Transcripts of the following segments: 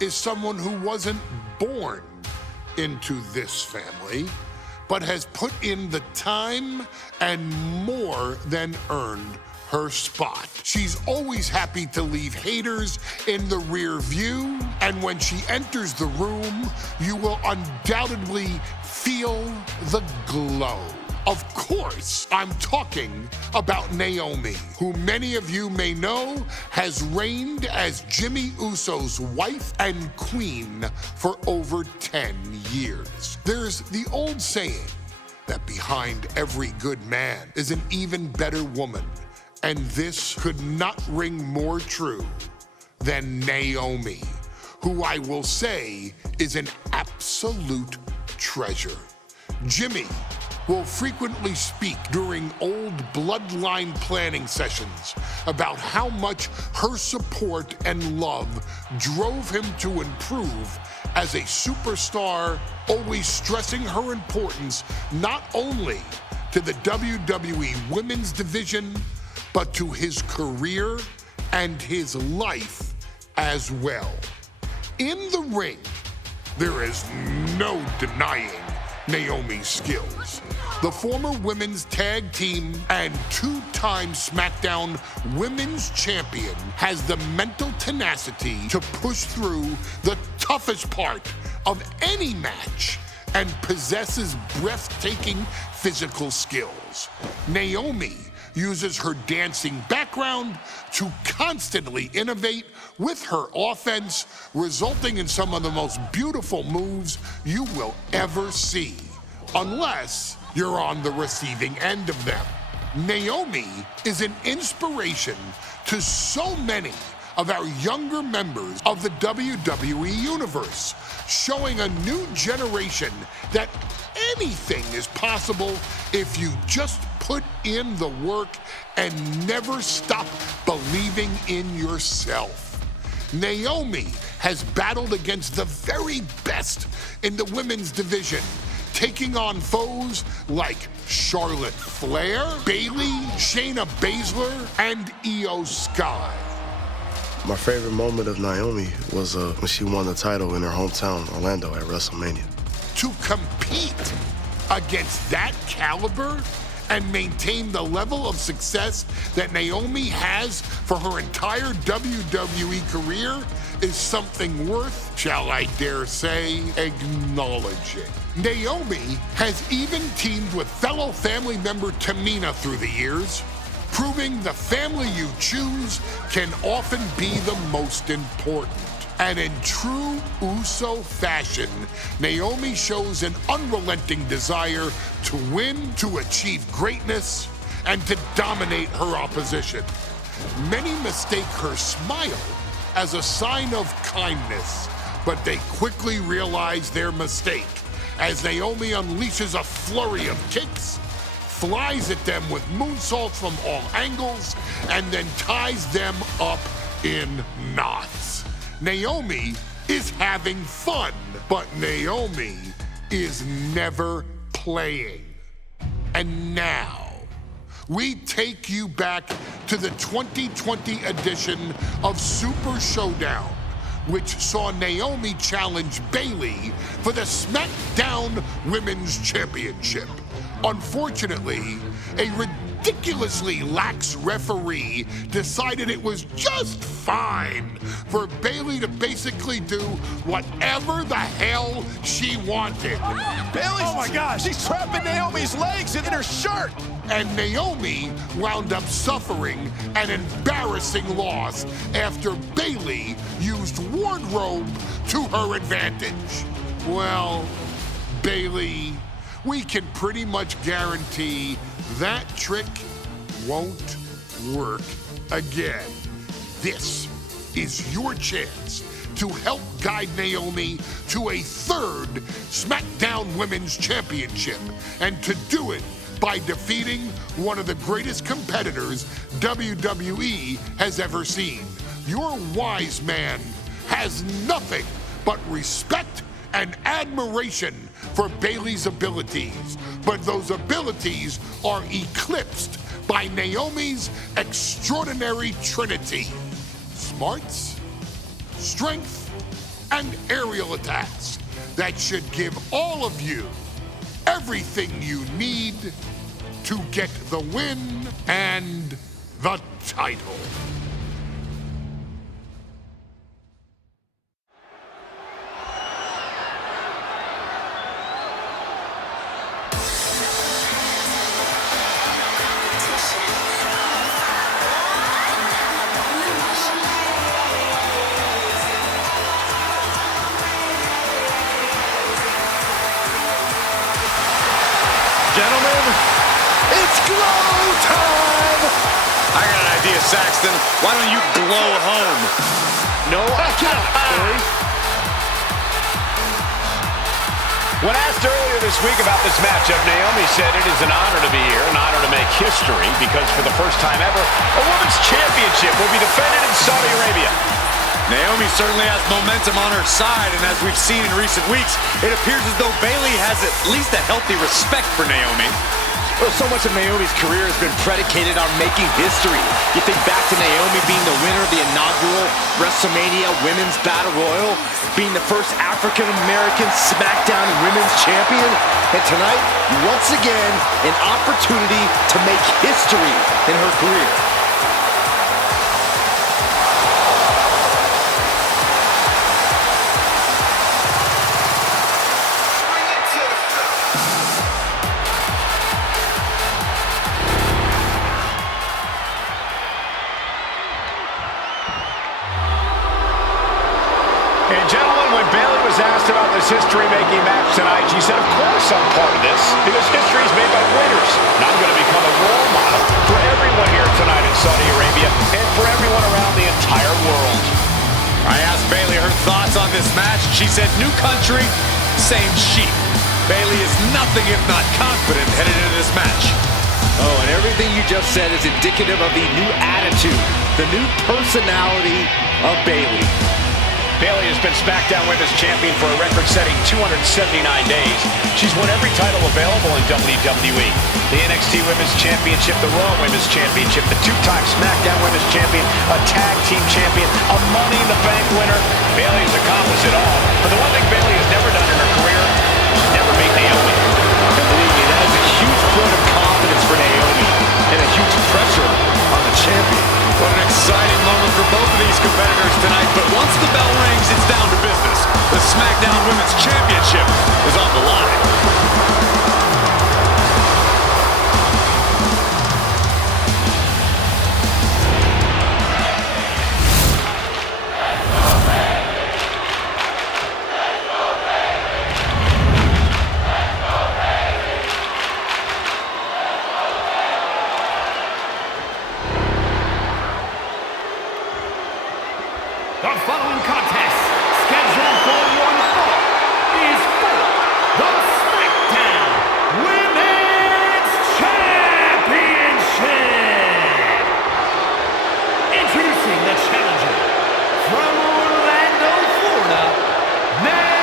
is someone who wasn't born into this family, but has put in the time and more than earned her spot. She's always happy to leave haters in the rear view, and when she enters the room, you will undoubtedly feel the glow. Of course, I'm talking about NAOMI, who many of you may know has reigned as Jimmy Uso's wife and queen for over 10 years. There's the old saying that behind every good man is an even better woman, and this could not ring more true than NAOMI, who I will say is an absolute treasure. Jimmy will frequently speak during old Bloodline planning sessions about how much her support and love drove him to improve as a superstar, always stressing her importance not only to the WWE Women's Division, but to his career and his life as well. In the ring, there is no denying NAOMI's skills. The former women's tag team and two-time SmackDown Women's Champion has the mental tenacity to push through the toughest part of any match and possesses breathtaking physical skills. NAOMI uses her dancing background to constantly innovate with her offense, resulting in some of the most beautiful moves you will ever see, unless you're on the receiving end of them. NAOMI is an inspiration to so many of our younger members of the WWE Universe, showing a new generation that anything is possible if you just put in the work and never stop believing in yourself. NAOMI has battled against the very best in the women's division, taking on foes like Charlotte Flair, BAYLEY, Shayna Baszler, and Io Sky. My favorite moment of NAOMI was when she won the title in her hometown, Orlando, at WrestleMania. To compete against that caliber and maintain the level of success that NAOMI has for her entire WWE career is something worth, shall I dare say, acknowledging. NAOMI has even teamed with fellow family member Tamina through the years, proving the family you choose can often be the most important. And in true Uso fashion, NAOMI shows an unrelenting desire to win, to achieve greatness, and to dominate her opposition. Many mistake her smile as a sign of kindness, but they quickly realize their mistake as NAOMI unleashes a flurry of kicks, flies at them with moonsaults from all angles, and then ties them up in knots. NAOMI is having fun, but NAOMI is never playing. And now, we take you back to the 2020 edition of Super Showdown, which saw NAOMI challenge BAYLEY for the SmackDown Women's Championship. Unfortunately, a ridiculously lax referee decided it was just fine for BAYLEY to basically do whatever the hell she wanted. BAYLEY, oh my gosh, she's trapping NAOMI's legs in her shirt. And NAOMI wound up suffering an embarrassing loss after BAYLEY used wardrobe to her advantage. Well, BAYLEY, we can pretty much guarantee that trick won't work again. This is your chance to help guide NAOMI to a third SmackDown Women's Championship, and to do it by defeating one of the greatest competitors WWE has ever seen. Your wise man has nothing but respect and admiration for BAYLEY's abilities, but those abilities are eclipsed by NAOMI's extraordinary trinity: smarts, strength, and aerial attacks that should give all of you everything you need to get the win and the title. Gentlemen, it's glow time! I got an idea, Saxton. Why don't you glow home? No, I can't, Corey. When asked earlier this week about this matchup, Naomi said it is an honor to be here, an honor to make history, because for the first time ever, a women's championship will be defended in Saudi Arabia. Naomi certainly has momentum on her side, and as we've seen in recent weeks, it appears as though Bayley has at least a healthy respect for Naomi. Well, so much of Naomi's career has been predicated on making history. You think back to Naomi being the winner of the inaugural WrestleMania Women's Battle Royal, being the first African-American SmackDown Women's Champion, and tonight, once again, an opportunity to make history in her career. And gentlemen, when Bayley was asked about this history-making match tonight, she said, of course I'm part of this, because history is made by winners. And I'm going to become a role model for everyone here tonight in Saudi Arabia and for everyone around the entire world. I asked Bayley her thoughts on this match. She said, new country, same sheep. Bayley is nothing if not confident headed into this match. Oh, and everything you just said is indicative of the new attitude, the new personality of Bayley. Bayley has been SmackDown Women's Champion for a record-setting 279 days. She's won every title available in WWE. The NXT Women's Championship, the Raw Women's Championship, the two-time SmackDown Women's Champion, a Tag Team Champion, a Money in the Bank winner. Bayley has accomplished it all. But the one thing Bayley has never done in her career, she's never beat Naomi. And believe me, that is a huge point of confidence for Naomi and a huge pressure on the champion. What an exciting moment for both of these competitors tonight, but once the bell rings, it's down to business. The SmackDown Women's Championship is on the line. The following contest, scheduled for one fall, is for the SmackDown Women's Championship. Introducing the challenger from Orlando, Florida, Naomi.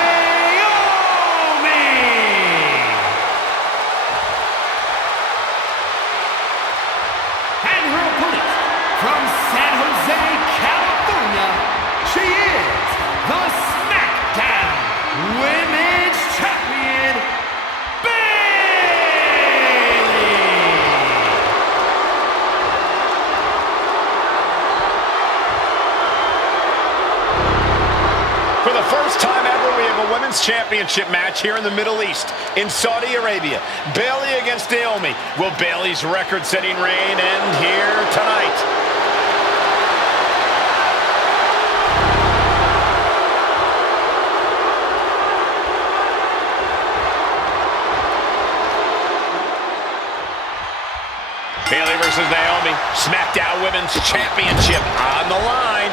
And her opponent from San Jose, California, she is the SmackDown Women's Champion, Bayley! For the first time ever, we have a Women's Championship match here in the Middle East, in Saudi Arabia. Bayley against Naomi. Will Bayley's record-setting reign end here tonight? Bayley versus Naomi, SmackDown Women's Championship on the line.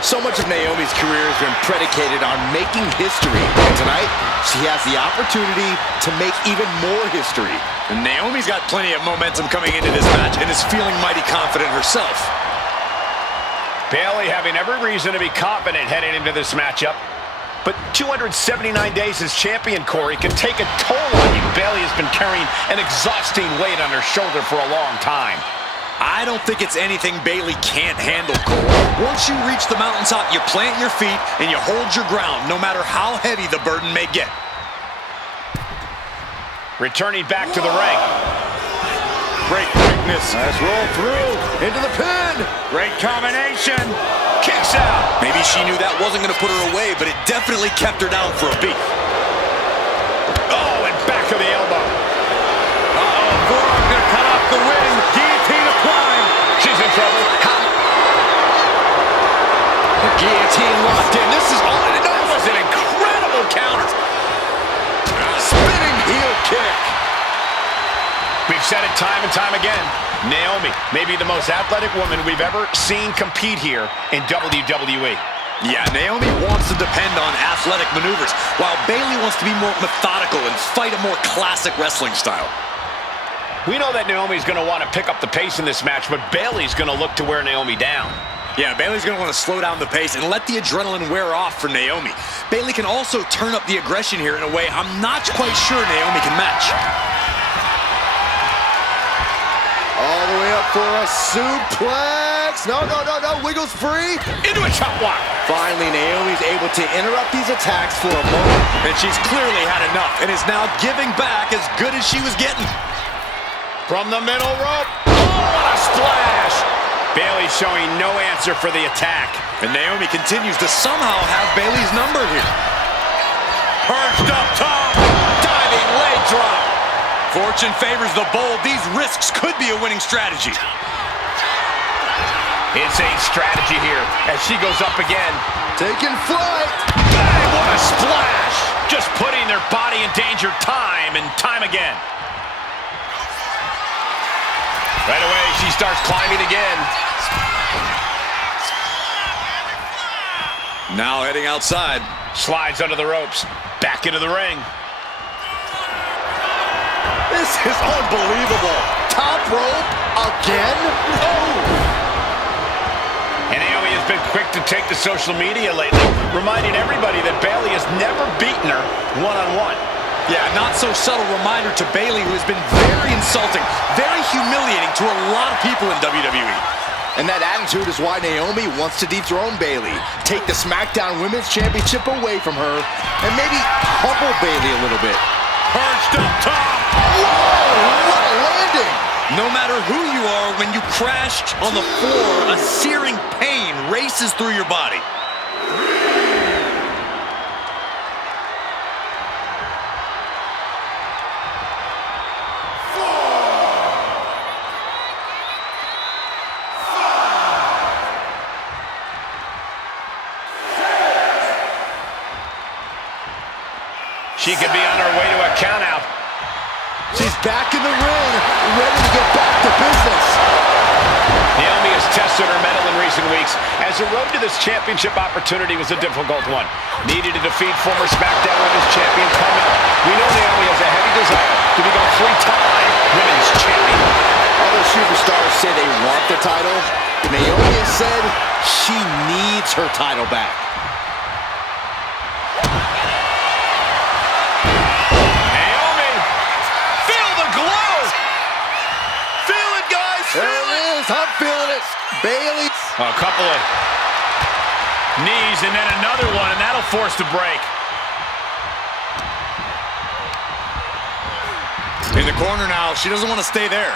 So much of Naomi's career has been predicated on making history. And tonight, she has the opportunity to make even more history. And Naomi's got plenty of momentum coming into this match and is feeling mighty confident herself. Bayley having every reason to be confident heading into this matchup. But 279 days as champion, Corey, can take a toll on you. Bayley has been carrying an exhausting weight on her shoulder for a long time. I don't think it's anything Bayley can't handle, Cole. Once you reach the mountaintop, you plant your feet and you hold your ground, no matter how heavy the burden may get. Returning back to the ring. Great quickness. Let's roll through into the pin. Great combination. Kicks out. Maybe she knew that wasn't going to put her away, but it definitely kept her down for a beat. Oh, and back of the elbow. Uh-oh, forearm going to cut off the win. Guillotine applied. She's in trouble. The guillotine locked in. This is all. That was an incredible counter. Spinning heel kick. We've said it time and time again. Naomi may be the most athletic woman we've ever seen compete here in WWE. Yeah, Naomi wants to depend on athletic maneuvers, while Bayley wants to be more methodical and fight a more classic wrestling style. We know that Naomi's going to want to pick up the pace in this match, but Bayley's going to look to wear Naomi down. Yeah, Bayley's going to want to slow down the pace and let the adrenaline wear off for Naomi. Bayley can also turn up the aggression here in a way I'm not quite sure Naomi can match. All the way up for a suplex. No, wiggles free. Into a chop block. Finally, Naomi's able to interrupt these attacks for a moment. And she's clearly had enough and is now giving back as good as she was getting. From the middle rope. Oh, what a splash. Bayley showing no answer for the attack. And Naomi continues to somehow have Bayley's number here. Perched up top. Diving leg drop. Fortune favors the bold. These risks could be a winning strategy. It's a strategy here as she goes up again. Taking flight. Bang, what a splash. Just putting their body in danger time and time again. Right away, she starts climbing again. Now heading outside. Slides under the ropes. Back into the ring. This is unbelievable. Top rope again? Oh! And Naomi has been quick to take to social media lately, reminding everybody that Bayley has never beaten her one-on-one. Yeah, not so subtle reminder to Bayley, who has been very insulting, very humiliating to a lot of people in WWE. And that attitude is why Naomi wants to dethrone Bayley, take the SmackDown Women's Championship away from her, and maybe humble Bayley a little bit. Perched up top. Whoa, what a landing! No matter who you are, when you crash on the floor, a searing pain races through your body. She could be on her way to a countout. She's back in the ring, ready to get back to business. Naomi has tested her mettle in recent weeks, as the road to this championship opportunity was a difficult one. Needed to defeat former SmackDown Women's Champion Carmella. We know Naomi has a heavy desire to become three-time Women's Champion. Other superstars say they want the title. Naomi has said she needs her title back. There it is. I'm feeling it. Bayley. A couple of knees and then another one, and that'll force the break. In the corner now. She doesn't want to stay there.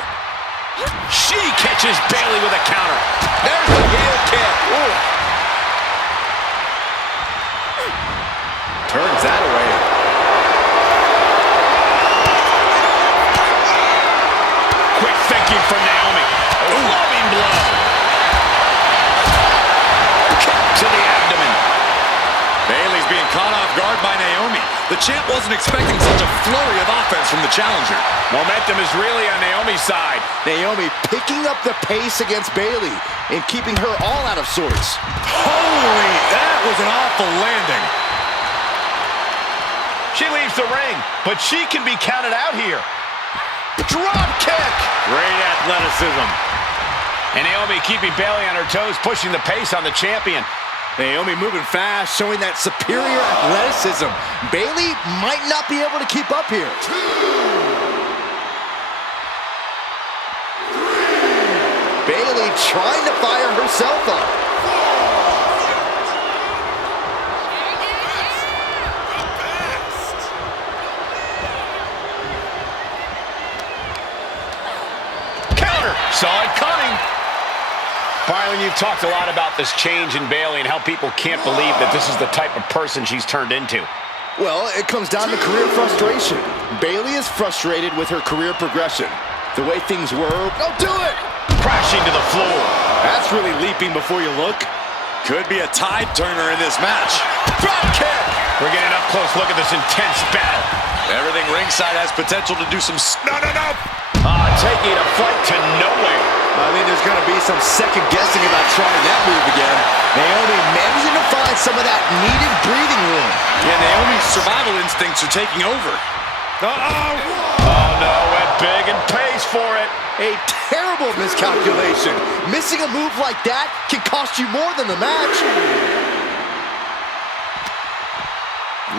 She catches Bayley with a counter. There's the heel kick. Ooh. Turns that away. Quick thinking from Naomi. Loving blow. Kick to the abdomen. Bayley's being caught off guard by Naomi. The champ wasn't expecting such a flurry of offense from the challenger. Momentum is really on Naomi's side. Naomi picking up the pace against Bayley and keeping her all out of sorts. Holy, that was an awful landing. She leaves the ring, but she can be counted out here. Drop kick. Great athleticism. And Naomi keeping Bayley on her toes, pushing the pace on the champion. Naomi moving fast, showing that superior athleticism. Bayley might not be able to keep up here. 2, 3. Bayley trying to fire herself up. Counter! Saw it coming. Byron, you've talked a lot about this change in Bayley and how people can't believe that this is the type of person she's turned into. Well, it comes down to career frustration. Bayley is frustrated with her career progression. The way things were, don't do it! Crashing to the floor. That's really leaping before you look. Could be a tide turner in this match. Drop kick! We're getting an up-close look at this intense battle. Everything ringside has potential to do some... No! Taking a flight to nowhere. I mean, there's going to be some second guessing about trying that move again. Naomi managing to find some of that needed breathing room. Yeah, Naomi's survival instincts are taking over. Oh no, went big and pays for it. A terrible miscalculation. Missing a move like that can cost you more than the match.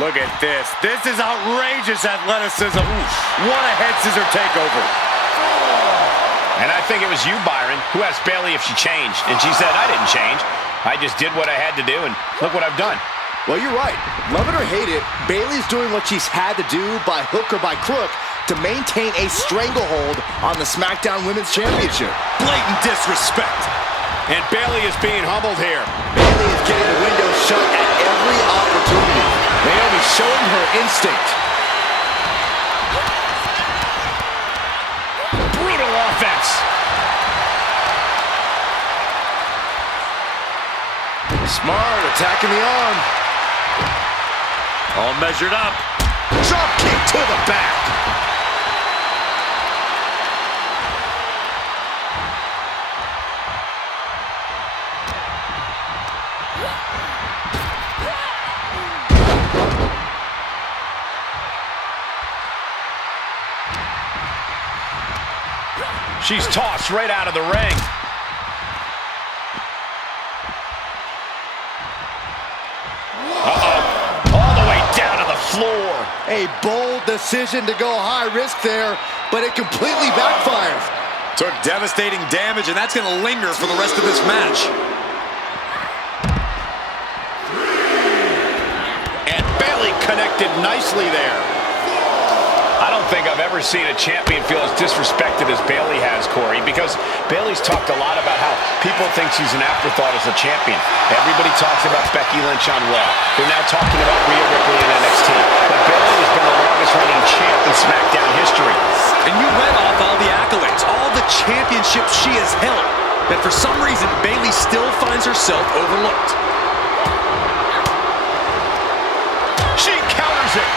Look at this. This is outrageous athleticism. Oof. What a head scissor takeover. And I think it was you, Byron, who asked Bayley if she changed. And she said, I didn't change. I just did what I had to do, and look what I've done. Well, you're right. Love it or hate it, Bayley's doing what she's had to do by hook or by crook to maintain a stranglehold on the SmackDown Women's Championship. Blatant disrespect. And Bayley is being humbled here. Bayley is getting the window shut at every opportunity. Naomi showing her instinct. Brutal offense. Smart, attacking the arm. All measured up. Drop kick to the back. She's tossed right out of the ring. Uh-oh. All the way down to the floor. A bold decision to go high risk there, but it completely backfires. Took devastating damage, and that's going to linger for the rest of this match. And Bayley connected nicely there. I don't think I've ever seen a champion feel as disrespected as Bayley has, Corey, because Bayley's talked a lot about how people think she's an afterthought as a champion. Everybody talks about Becky Lynch on Raw. They're now talking about Rhea Ripley in NXT. But Bayley has been the longest-reigning champ in SmackDown history. And you read off all the accolades, all the championships she has held. But for some reason, Bayley still finds herself overlooked. She counters it.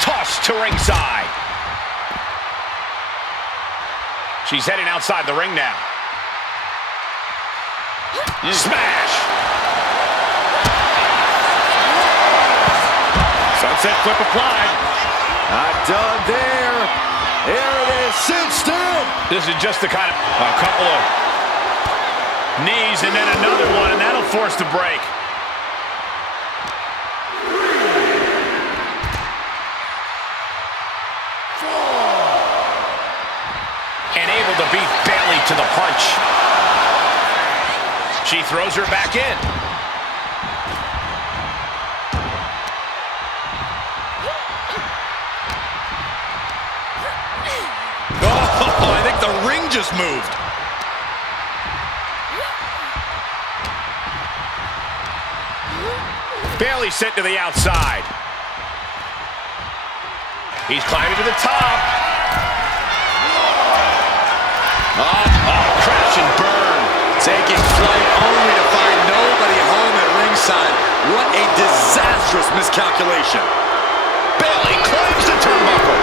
Toss to ringside. She's heading outside the ring now. Smash. Sunset flip applied. Not done there. There it is, cinched in. This is just the kind of a couple of knees and then another one, and that'll force the break. And able to beat Bayley to the punch. She throws her back in. Oh, I think the ring just moved. Bayley sent to the outside. He's climbing to the top. Crash and burn. Taking flight only to find nobody home at ringside. What a disastrous miscalculation. Bayley climbs the turnbuckle.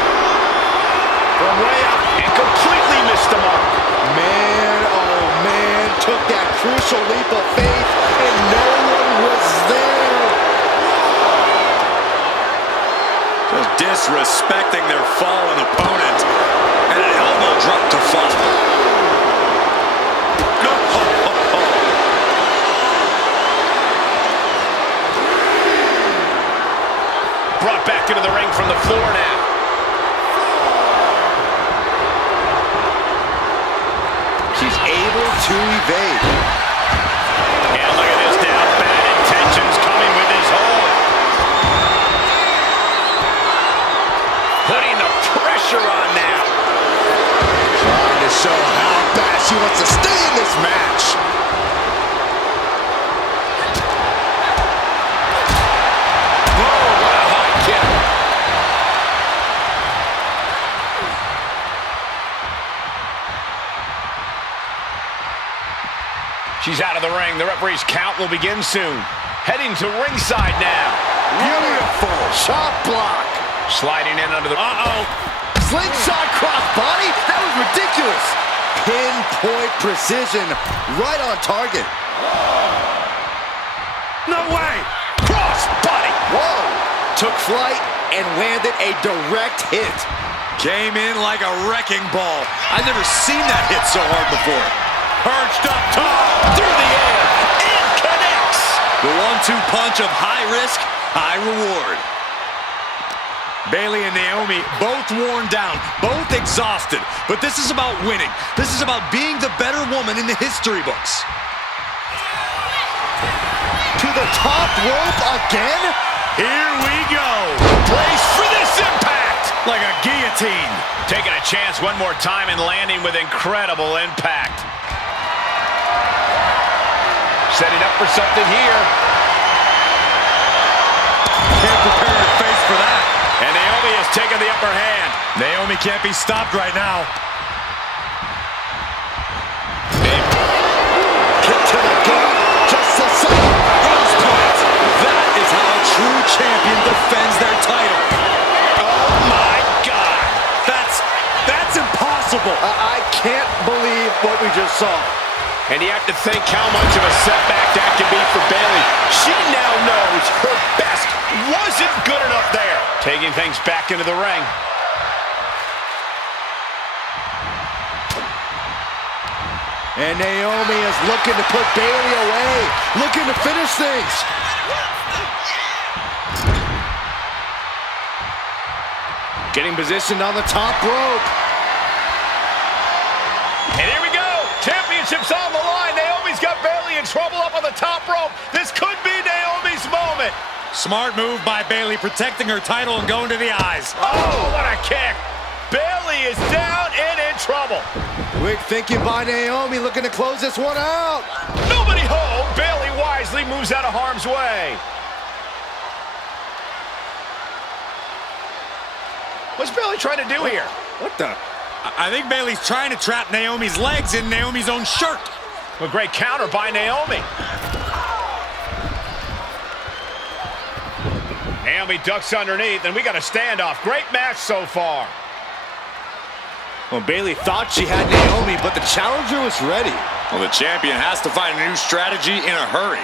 From way up and completely missed the mark. Man, oh man, took that crucial leap of faith and no one was there. Just disrespecting their fallen opponent. And an elbow drop to follow. Brought back into the ring from the floor now. this match. Whoa, what a high kick. She's out of the ring. The referee's count will begin soon. Heading to ringside now. Beautiful shot block. Sliding in under the... Slingshot crossbody? That was ridiculous. Pinpoint precision, right on target. No way! Crossbody! Whoa! Took flight and landed a direct hit. Came in like a wrecking ball. I've never seen that hit so hard before. Perched up top, through the air, it connects! The 1-2 punch of high risk, high reward. Bayley and Naomi both worn down, both exhausted, but this is about winning. This is about being the better woman in the history books. To the top rope again? Here we go. Brace for this impact. Like a guillotine. Taking a chance one more time and landing with incredible impact. Setting up for something here. Can't prepare her face for that. And Naomi has taken the upper hand. Naomi can't be stopped right now. Kick to the gut, just a second. Cross point. That is how a true champion defends their title. Oh my God. That's impossible. I can't believe what we just saw. And you have to think how much of a setback that can be for Bayley. She now knows her best wasn't good enough there. Taking things back into the ring. And Naomi is looking to put Bayley away, looking to finish things. Getting positioned on the top rope. And here we go. Championship's on the line. Naomi's got Bayley in trouble up on the top rope. This could be Naomi's moment. Smart move by Bayley, protecting her title and going to the eyes. Oh, what a kick. Bayley is down and in trouble. Quick thinking by Naomi, looking to close this one out. Nobody home. Bayley wisely moves out of harm's way. What's Bayley trying to do here? What the? I think Bayley's trying to trap Naomi's legs in Naomi's own shirt. A great counter by Naomi. Naomi ducks underneath, and we got a standoff. Great match so far. Well, Bayley thought she had Naomi, but the challenger was ready. Well, the champion has to find a new strategy in a hurry.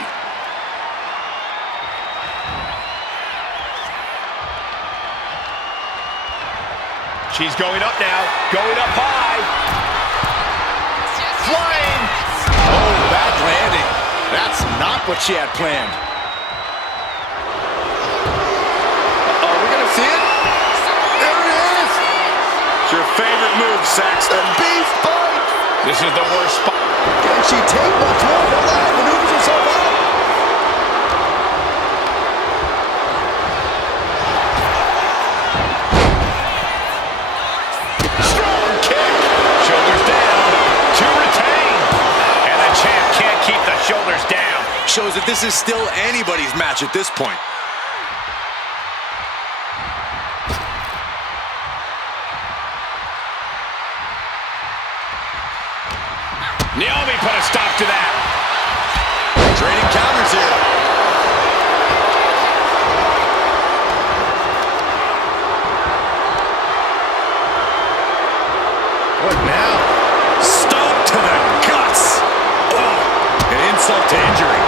She's going up now, going up high. Flying. Oh, bad landing. That's not what she had planned. Uh-oh, we're gonna see it? There it is! It's your favorite move, Saxton. Beast fight! This is the worst spot. Can she take much more than that? Maneuvers herself out. Strong kick. Shoulders down to retain. And the champ can't keep the shoulders down. Shows that this is still anybody's match at this point. Naomi put a stop to that. Trading counters here. What now? Stomp to the guts. Oh, an insult to injury.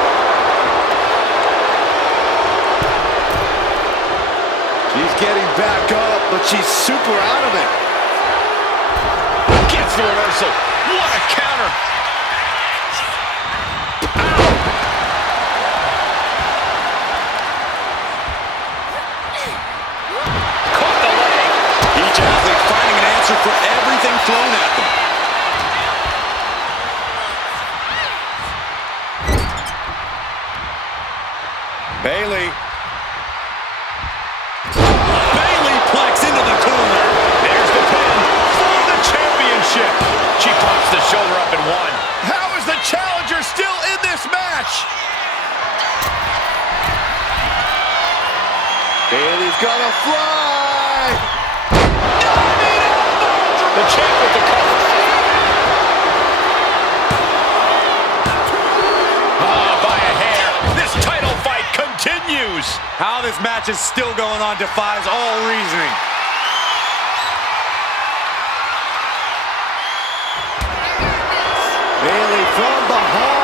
She's getting back up, but she's super out of it. Gets the reversal. What a counter. Caught the leg. Each athlete finding an answer for everything thrown at them. Bayley. Bayley plex into the corner. There's the pin for the championship. She pops the shoulder up and one. How is the match. Bayley's gonna fly! The champ with the cover. By a hair. This title fight continues. How this match is still going on defies all reasoning. Bayley from behind.